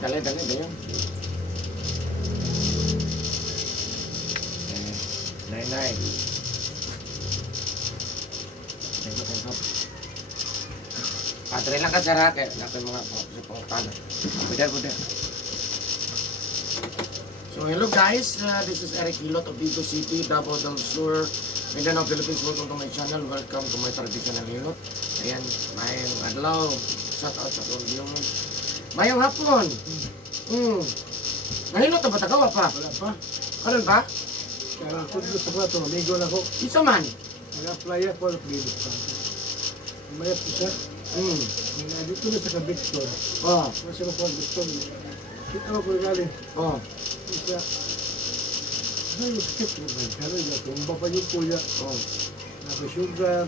dali ba yun? Nay. Tengok. Patry lang ka sir ha, kaya natin mga supportan. Buder. So hello guys, this is Eric Hilot of Vigo City, Davao del Sur, Mindanao, Philippines. Welcome to my channel. Welcome to my traditional Hilot. Ayan, mayang adlaw. Shout out sa kong viewers. Mayang hapon. Nahilot na ba tagawa pa? Wala pa. Karon ba? Kaya tudlo sa bato, amigo na ko. Isa man. Nag-apply ako, nag-bilip pa. Umayat ko siya. Dito na sa ka-Victor. Oh. Masya ko ang Victor. Kita ko galing. Oh. Isa. Ay, sakit ko ba? Kaya nga, tumba pa yung kuya. Oh. Naka-sugar.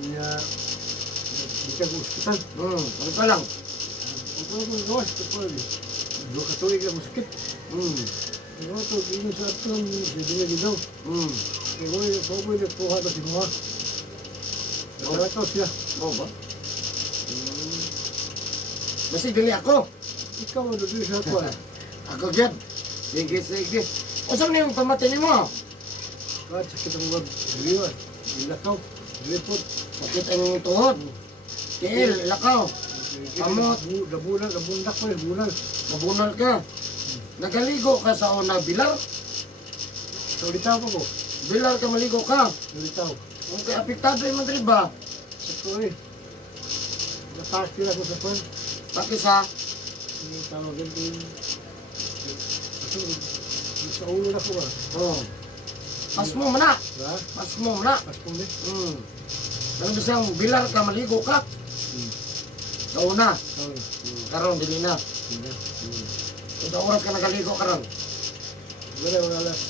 Niya, di ka ko hospital. Ano ka lang? Ako ako gawas ko po. Dua katuig na masakit. Ano ito, gino sa atong, hindi nga ginaw. Kaya ko yung nagpuha na si Mga. Nagkalakaw siya. Oo ba? Basi dili ako. Ikaw ano doon sa ako. Ako gyud. Sige. Usa man yung pamatay nimo? Kahit sakit ang wag. Liwas. Ilakaw. Lipot. Sakit ang tuhod. Tiil, lakaw. Amot. Gabulan. Gabundak ko eh. Bulan. Mabunal ka. Nagaligo ka sa una bilar. Naulitaw pa ko. Bilar ka maligo ka. Naulitaw. Okay, apektado yung Madrid ba? Sakto eh. Natakil ako sa pan. Bakit sa? Yung tawag din. Sa ulo na ko ba? Oh. Pas mo mana. Ha? Pas mo mana. Pas po eh. Ano bisang bilar ka maligo ka? Sa una. Karon dili na. Ito oras ka nagaligo karon. Wala alas.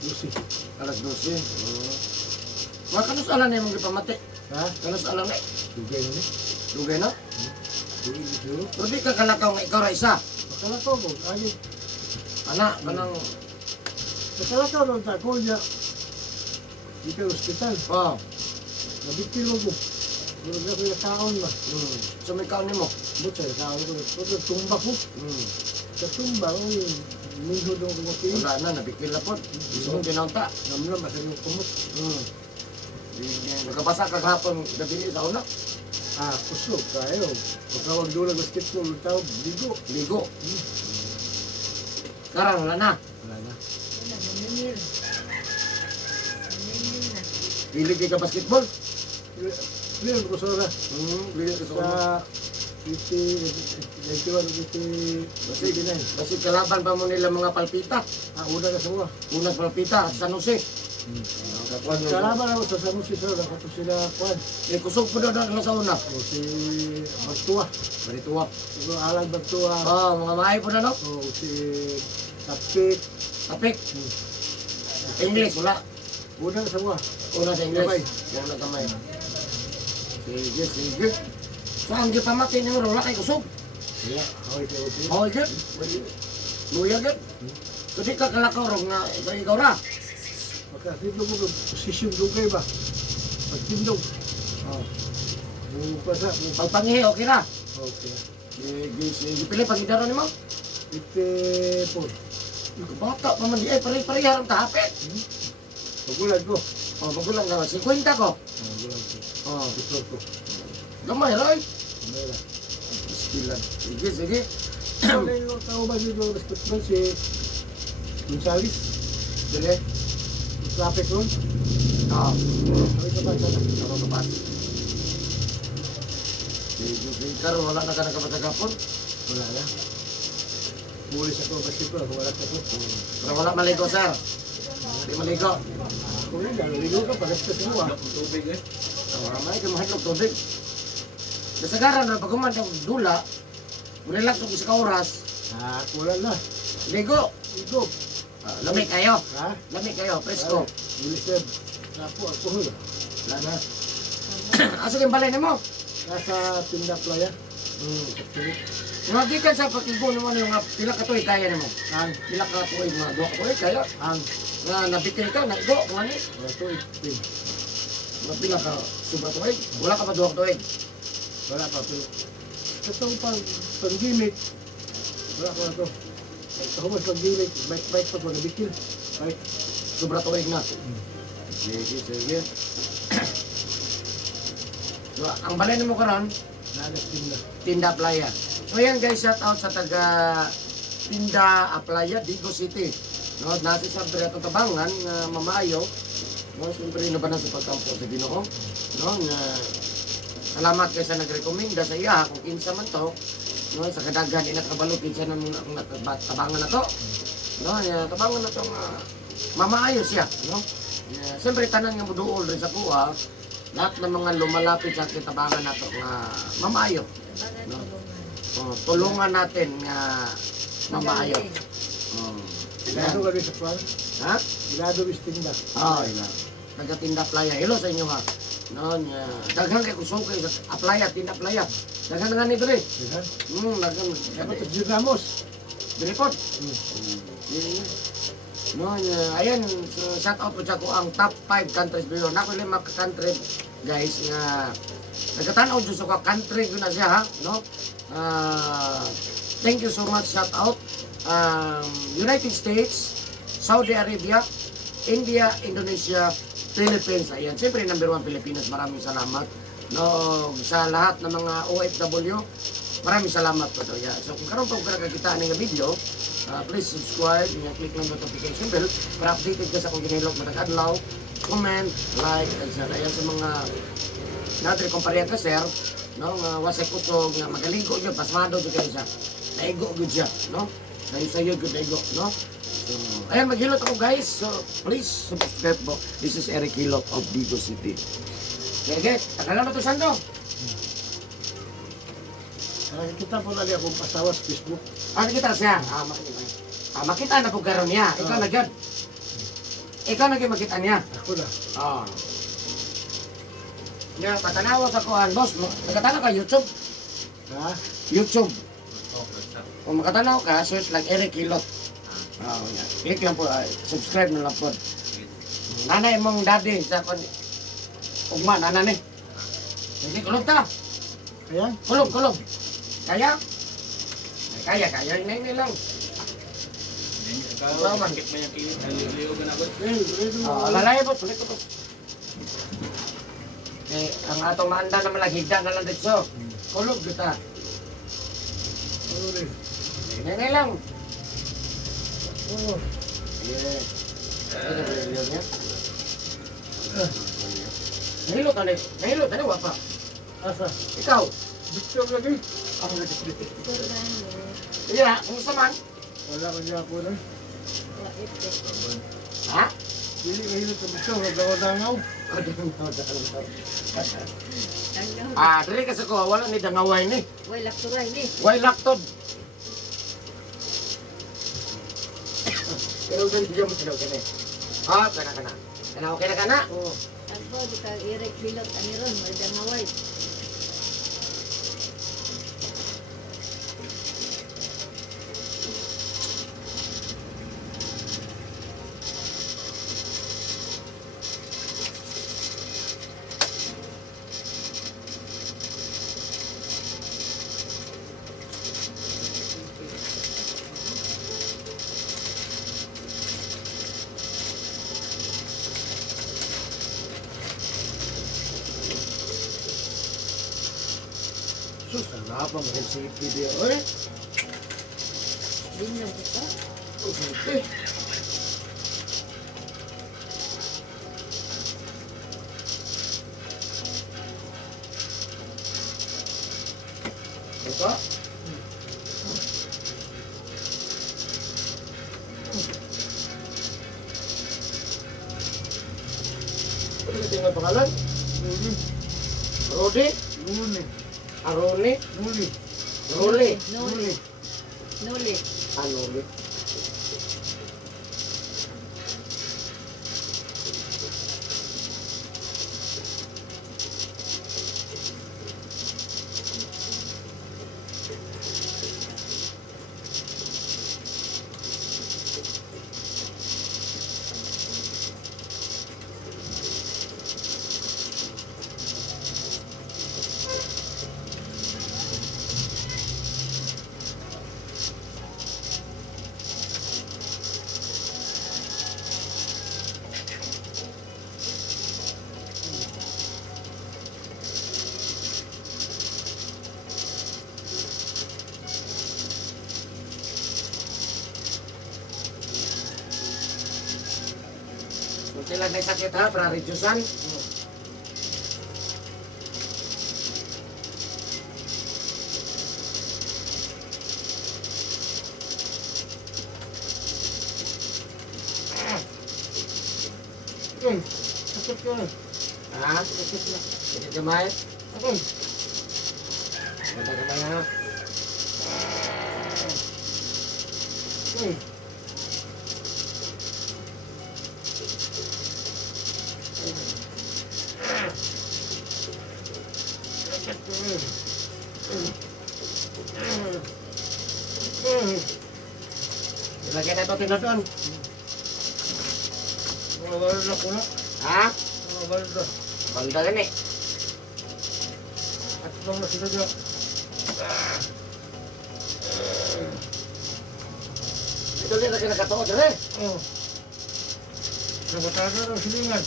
Lucy. Alas 12. Mga kanus alam na yung mga pamati. Ha? Kanus alam na. Dugay na eh. Lugay na. Dugay na siguro. Pero di ka kalakaw nga ikaw ra isa. Makalakaw ko. Ayun. Anak, kanang... Makalakaw lang ako niya. Di ka hospital. Oh. Nabikil mo ko. Wala ko yung kaon ba? So may kaon mo. Buta yung kaon ko. Wala tumba ko. Sa tumba ko yung minho doon ko makiin. Wala na, nabikil na po. Gusto mong pinaunta. Namlam asa yung kumot. Nagkabasa kagahapon gabi sa una. Kusog kayo. Pagkawag doon ang basketball, tawag, ligo. Ligo. Karang wala na. Wala na. Pilig ka basketball. Ligo ko sa Pilig ka sa una. sa 91, 89. Kasi kalaban pa mo nila mga palpita. Una na sa mga. Unas palpita, San Jose. Kalaban ako sa San Jose, sir. Nakato sila kwan. Kusog po daw na sa una. O si Bagtua. Barituwa. Si Alan Bagtua. Mga maay po na no? O si Tapik. Tapik. English, wala. Una na sa mga. Una sa English. Kamay. Una kamay. Sige. So ang gipamati ni mo, wala kay kusog. Yeah, haway kayo uti. Okay, good. Luya, good. So di ka kalakaw rin nga ikaw na. Pagkatindog mo, posisyon lugay ba? Pagtindog. Bupasa. Pagpangihi, okay na. Okay. Sige. Pili, pangidaro ni mo. 54. Bata pa man di ay pare-pareha rin tahapit. Pagulag ko. Magulang na. 50 ko. Pagulag ko. Bitlog ko. Gamay, Roy. Kamera. Istilan. Sige. Wala yung tao ba dito ng basketball si Gonzales? Dili. Traffic room? Kami ka ba sana? Ako kapat. Sige. Karoon, wala na ka nakapatagapon. Wala na. Bulis ako basketball. Wala ka po. Pero wala maligo, sir. Hindi maligo. Kung hindi, naligo ka. Pagastos mo ah. Tubig eh. May kamahalog tubig. Kasagaran na pag kumandang dula, relax ko sa oras, Wala na. ligo. Ligo. Lamig kayo. Ha? Lamig kayo, presko. Bulis na. Napo, alcohol. Wala na. Asa yung balay mo? Nasa Tinda Playa. Mga gikan sa pag-igo naman yung pila ka tuig kaya nimo. Ang. Pila ka tuig, mga duwa ka tuig kaya. Ang. Nga nabikil ka, naigo, mga ni. Wala to ipin. Mga pila ka sobra tuig. Wala ka pa duwa ka tuig. Wala pa. Pero, katong pag Pag gimmick, wala ko na to. Kahumas pag gimmick, bike pa nabikil. Bike. Sobra tuig na. Sige. So, ang balay mo karon, Nagasting na. Tinda Playa. So yan guys, shout out sa taga Tinda Playa, Digo City. No, nasi sa Bereto Tabangan nga mamaayo. No, siyempre na ba na sa pagkampo sa Ginoo. No, nga salamat kay sa nagrekomenda sa iya kung kinsa man to. No, sa kadagan ina kabalo kinsa nang tabangan na to. No, tabangan na to nga mamaayo siya, no. Siyempre tanan nga muduol rin sa kuha. Lahat ng mga lumalapit sa ating tabangan nato nga mamaayo. No? Tulungan natin nga mamaayo. Ilado ka rin sa kwan. Ha? Ilado Vistinda. Ila. Taga-Tinda Playa. Hello sa inyo ha. No, daghang kay kusog kay sa Playa, Tinda Playa. Daghang nga ni dre. Dihan? Daghang. Dapat sa Jun Ramos. Dilipot. No, ayan, so, shout out po siya ko ang top 5 countries below. Nako yung mga country guys nga nagkatanaw dyan sa country ko na siya ha, no? Thank you so much, shout out. United States, Saudi Arabia, India, Indonesia, Philippines. Ayan, siyempre number 1 Pilipinas. Maraming salamat. No, sa lahat ng mga OFW, maraming salamat po. Yeah. So kung karoon pa kakakita ng video, please subscribe and click lang notification bell para updated ka sa kung ginilog matag adlaw, comment, like, and share. Ayan sa mga natin kumpariya ka sir, no, nga wasay kusog, nga magaligo yun, pasmado yun kayo siya. Naigo yun siya, no? Sayo yun naigo, no? So, ayan, maghilot ako guys. So, please subscribe po. This is Eric Hilot of Digo City. Okay, tagalan mo ito sando. Kita po lagi akong pasawa sa Facebook. Kita siya. Makita na po karon niya. Ikaw na dyan. Ikaw na kayo makita niya. Ako na. Nga, patanawa sa kuhan, boss. Nakatanaw ka YouTube? Ha? YouTube. Kung makatanaw ka, search lang Eric Hilot. Click lang po. Subscribe na lang po. Nanay mong daddy sa kuhan. Ugma, nanay. Hindi, kulog ta. Ayan? Kulog. Kaya? Kaya. Ini lang. Kalau sakit banyak ini, liu kan aku. Lalay po, sulit ko po. Ang atong maanda naman lang, higda na lang dito. Kulog kita. Ano rin? Ini lang. Oo. Nahilo ka na, wapa. Asa? Ikaw. Victor lagi? Ako na iya, kung man. Wala ko niya ako na. Ha? Hindi kahilot sa Victor. Nagdawa-dangaw. Dili ka sa ko, wala ni dangaway ni. Way lakturay ni. Way laktod. Pero ganyan mo sila, okay na. Kana. Kana, okay na kana? Oo. Agbo di ka Eric Hilot ani ron, way dangaway. Sus, sarap ang recipe dia. Oy, Din lang kita. okay. Ito? Ano ka tinggal pangalan? Nuli. Rodi? Nuli. Aroni? Nuli. Roli? Nuli. Nuli. Anoli? nila na sakit ha, para reducean. Sakit ko na. Ha? Sakit kamay? Ako. Sakit kamay ha? Ilagay na ito tinadon. Mga balda ko na. Ha? Mga balda. Balda gani. At lang na sila dyan. Ito din na kinakataon dire. Oh. Nagataga ng silingan.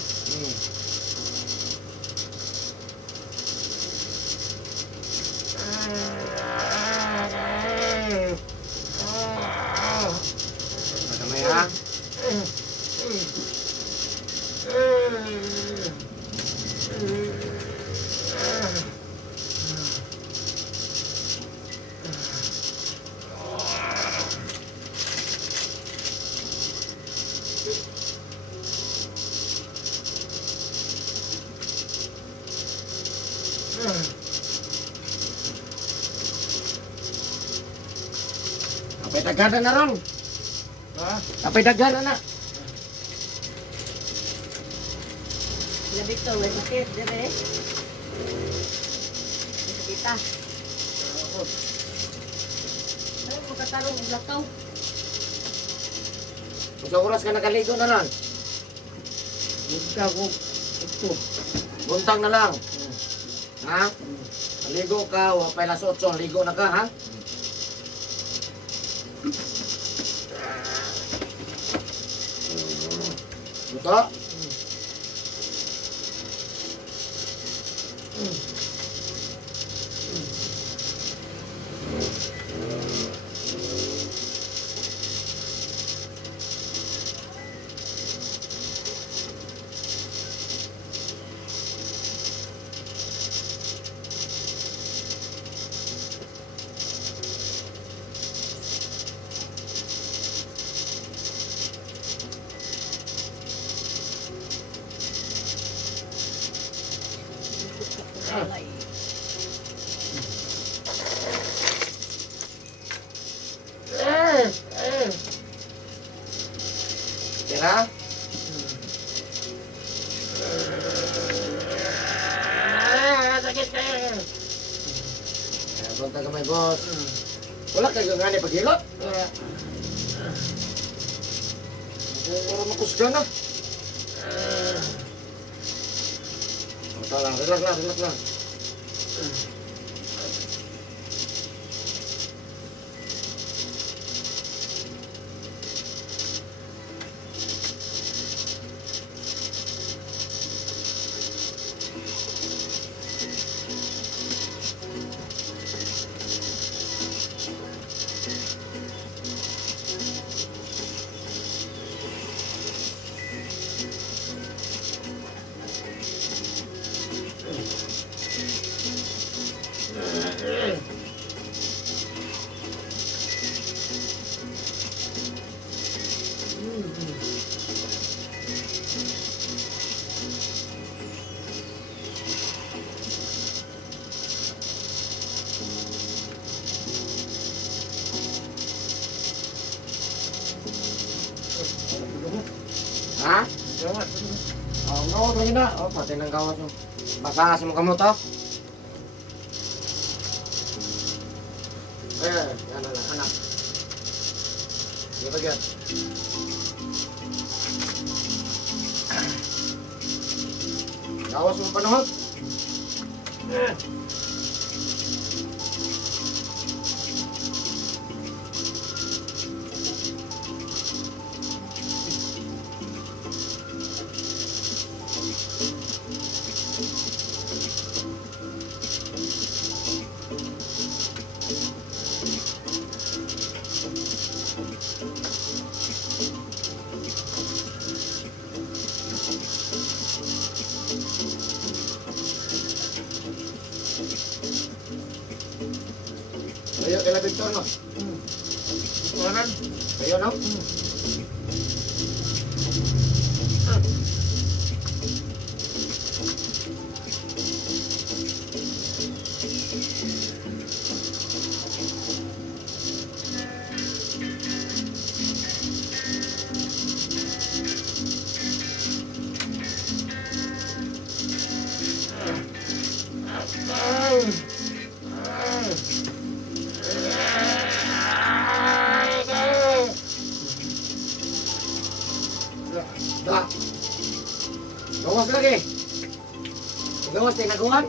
Kamay ha? Kapay dagana na ron. Ha? Kapay dagana na. Labi to, may sakit, dire. Kita. Ay, makatarong ang lakaw. Isang oras ka nakaligo na ron. Bugta ko. Ito. Buntang na lang. Ha? Ligo ka, wapay las 8, ligo na ka ha? Ito? Alay. Tira? Sakit ka. Buntang ka may boss. Wala ka gangani paghilot. Orang makusga na. Ito lang, relax lang, relax lang. Ha? Salamat. Oh, no, lagi na. Oh, pati ng gawas mo. Basa sa mga mo to. Yan na lang, anak. Sige ba yan? Gawas mo panahon. Victor, no? Kuhanan. Kayo, no? Da. Gawas lagi. Gawas tinagawan.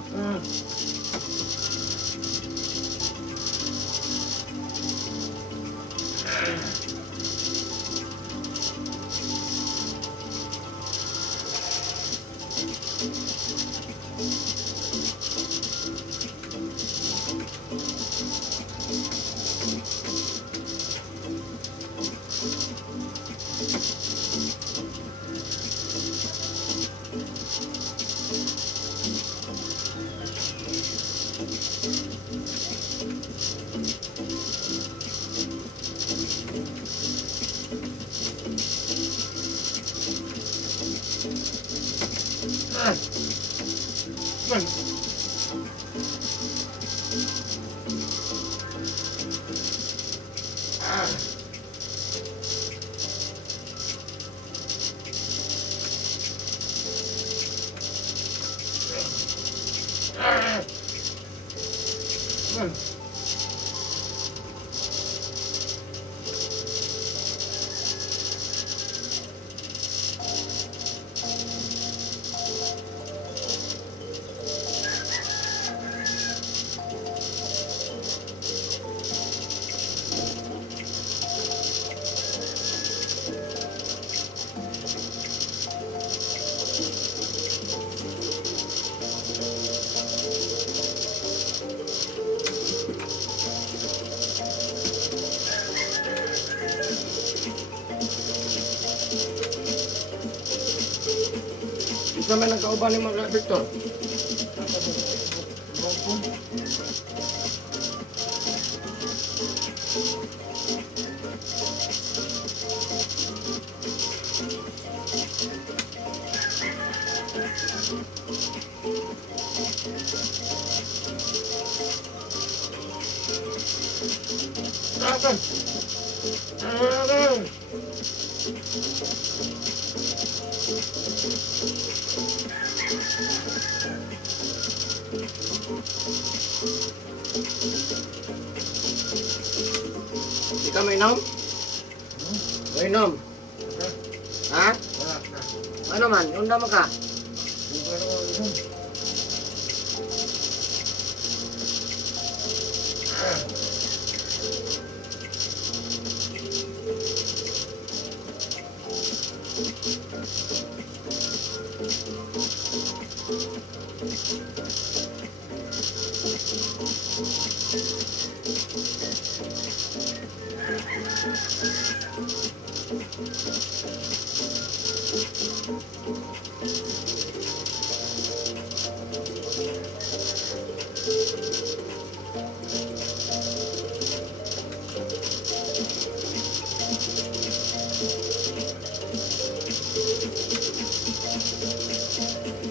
Isa may nagkauban ni mga Victor. Hindi ka mainom? Mainom? Ha? Ano man? Unda mo ka?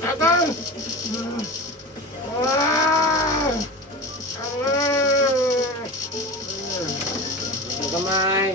Agang! Kamay.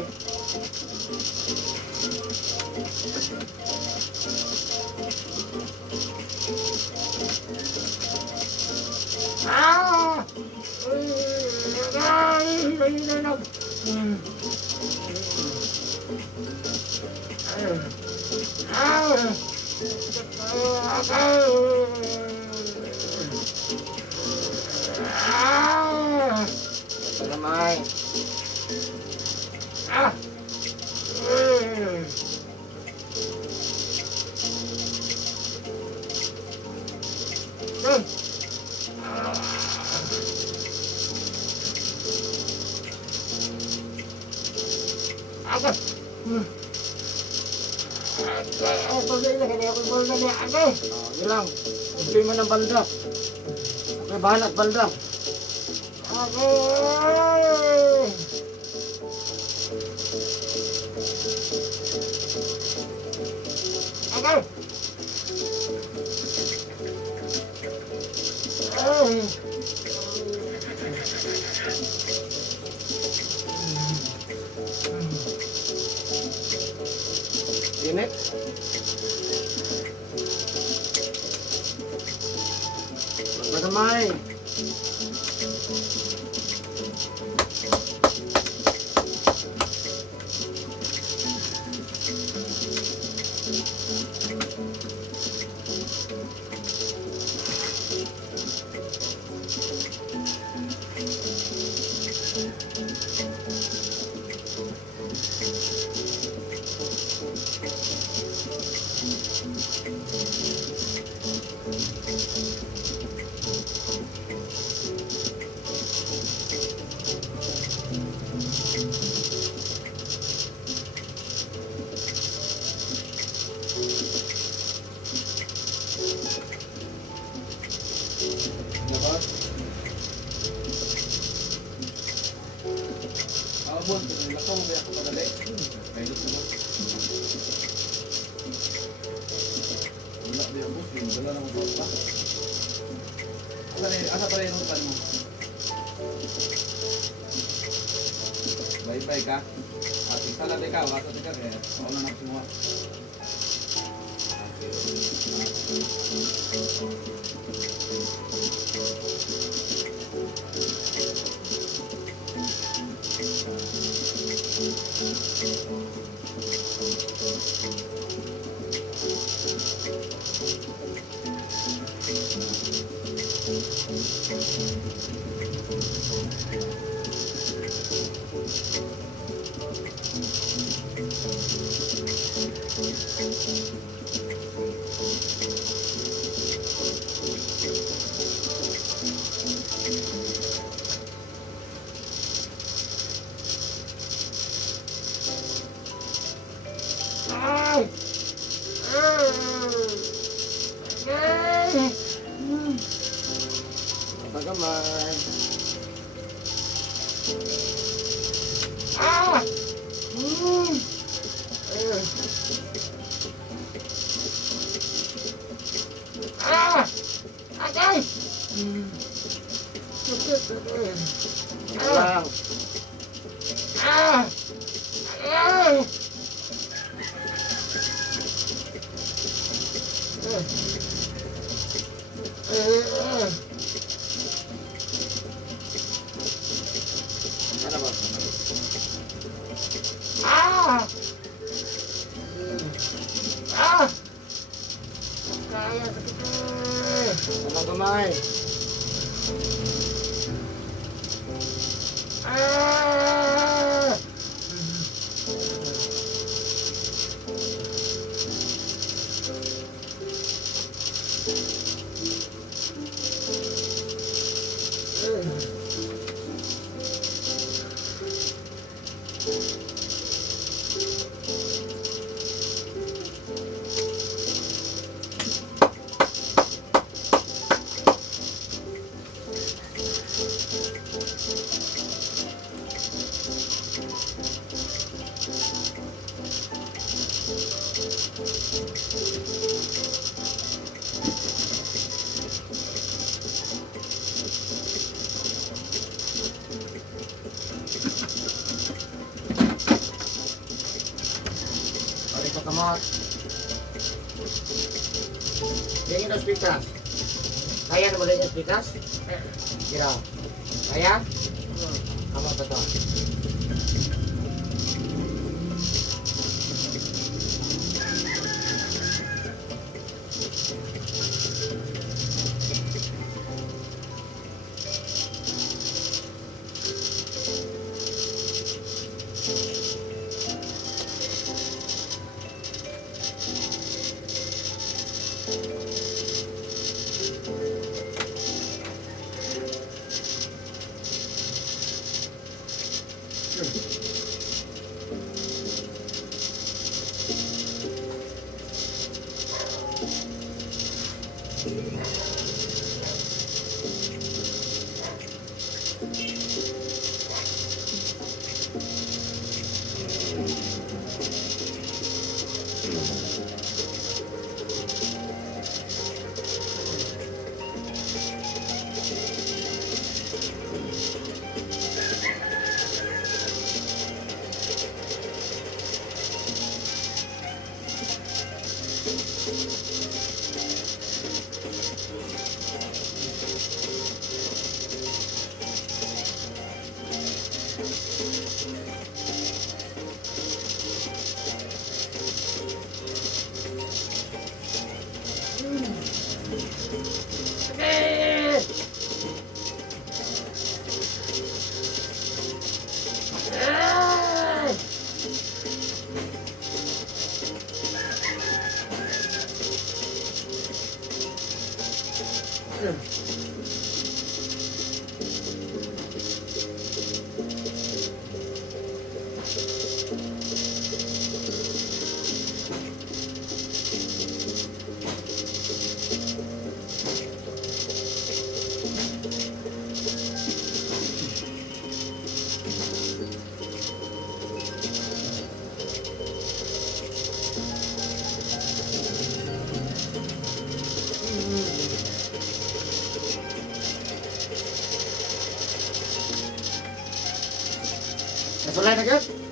Kamay. Ilang, problema ng balda. May bahan at balda. Init. Magpagamay. Dapat. Bon, lakaw mo ako padali. Kailot na ba? Wala ba yung bus? Yung dala ng bus pa. Asa pa rin yung pan mo? Bye-bye ka. Ating salat ka, wasa ka. Ako na semua. Magpagamay. Lang. Ano ba? Magpagamay. Balik ka kamot. Tingin ang speakers. Kaya na magaling yung speakers? Kira. Kaya? Kamot na to. Agad?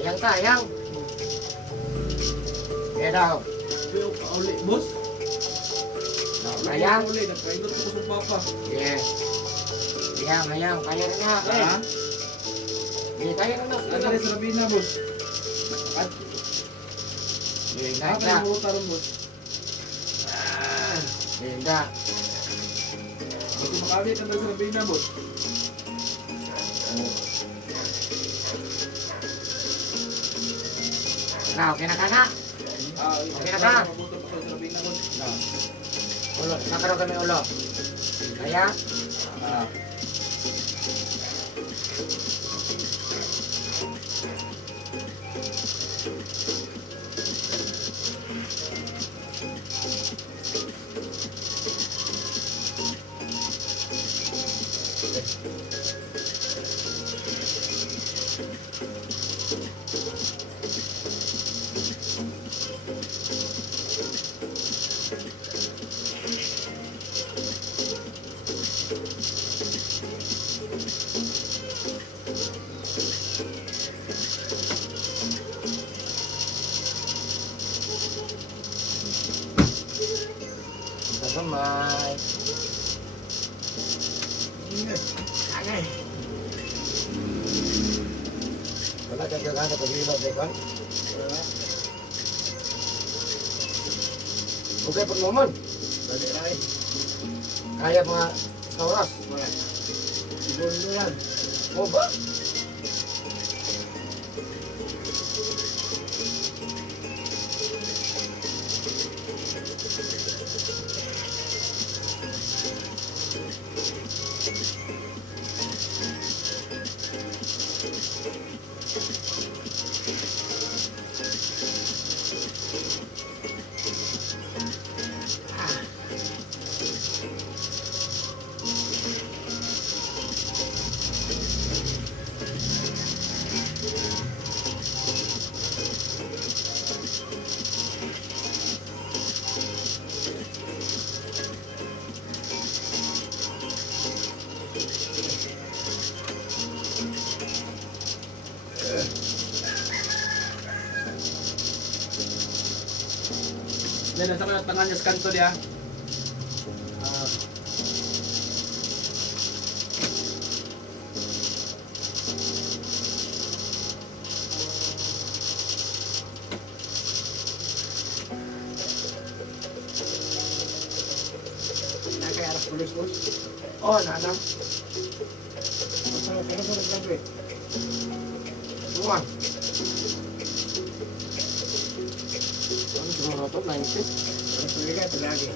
Ayang ta, ayang. Kaya daw. Pero kauli, boss. Ayang. Kauli, nagpainot ko sa papa. Yes. Ayang, ayang. Kaya rin na. Ha? Hindi, kaya rin na. Ano rin sa Rabina, boss? Hindi, Apa na. yung mga tarong, boss? Hindi. Ba't makawit ka na sa Rabina, boss? Na, okay na ka na. Okay na ka? Mabuto pa sa Rabina, boss. Ulo, nakaraw kami ulo. Kaya? Ah. Gamay. Agay. Wala kang gagana pag-ilot, Dekon? Okay, pag-momon. Dali ay. Kaya mga kauras. Siguro na yan. Mo ba? Yan, nasa ko na tangan niya sa kanto niya. Nakay aras pulis boss. Oh, nanang. Basta ka na naglabi. Buwan. Ano siguro to? 90? Aras pulis ka, lagi.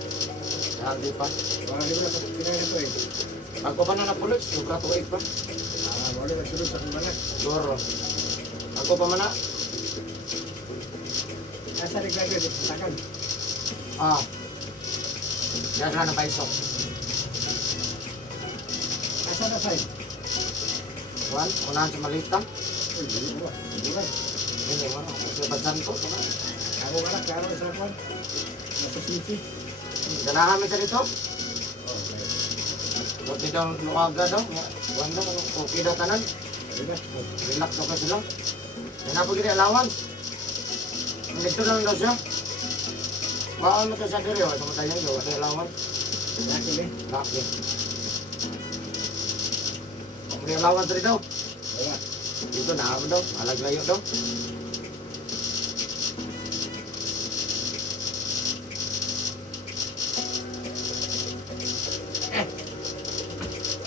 Lagi pa. Wala libro sa pinaka to eh. Ako pa na napulit, suka to pa. Wala na sunod sa kumanak. Siguro. Ako pa man na. Nasa naglabi, takan. Ah. Diyan na na paisok. Nasa na side. Buwan, unahan sa malita. Uy, dili mo ba? Dili mo. Hindi mo na. Kasi badsan to. Ako wala, klaro sa kwan. Nasa city. Ganahan mi sa dito. Okay. Buti daw luwaga daw. Buwan daw. Okay daw tanan. Diba? Relax daw ka sila. Yan na po gini allowance. Nito lang daw siya. Baon mo to sa diri. Ito mo tayo yung allowance. Laki ni. Laki. May allowance rin daw. Wala. Dito na ako daw. Malaglayo daw.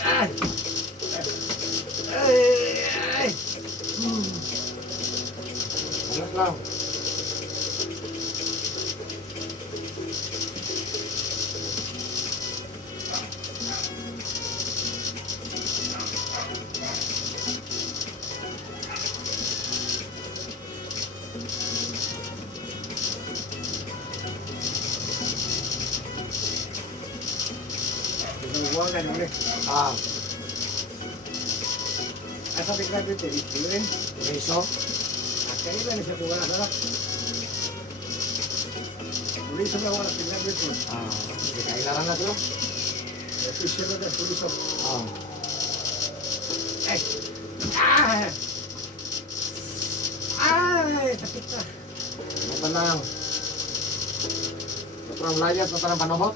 Ay! Ay! Ay! Alas lang. Inuwagan ulit. Ah, Asa bigla dito, ituloy. reso. Kaya iba na siya kung wala sarap. Muli sa mga wala bigla dito. Ah, hindi kailangan na sila. Official na pulis ako. Ah, Ay! Ah! Ay! Sakit na. ito lang. Sobrang layas na tanang panuhot.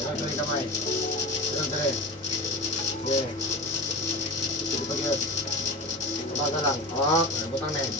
Ilan tuloy kamay. Ilan tuloy. Yeah. Sige pag yun. Baga lang. Oh, butang na yun.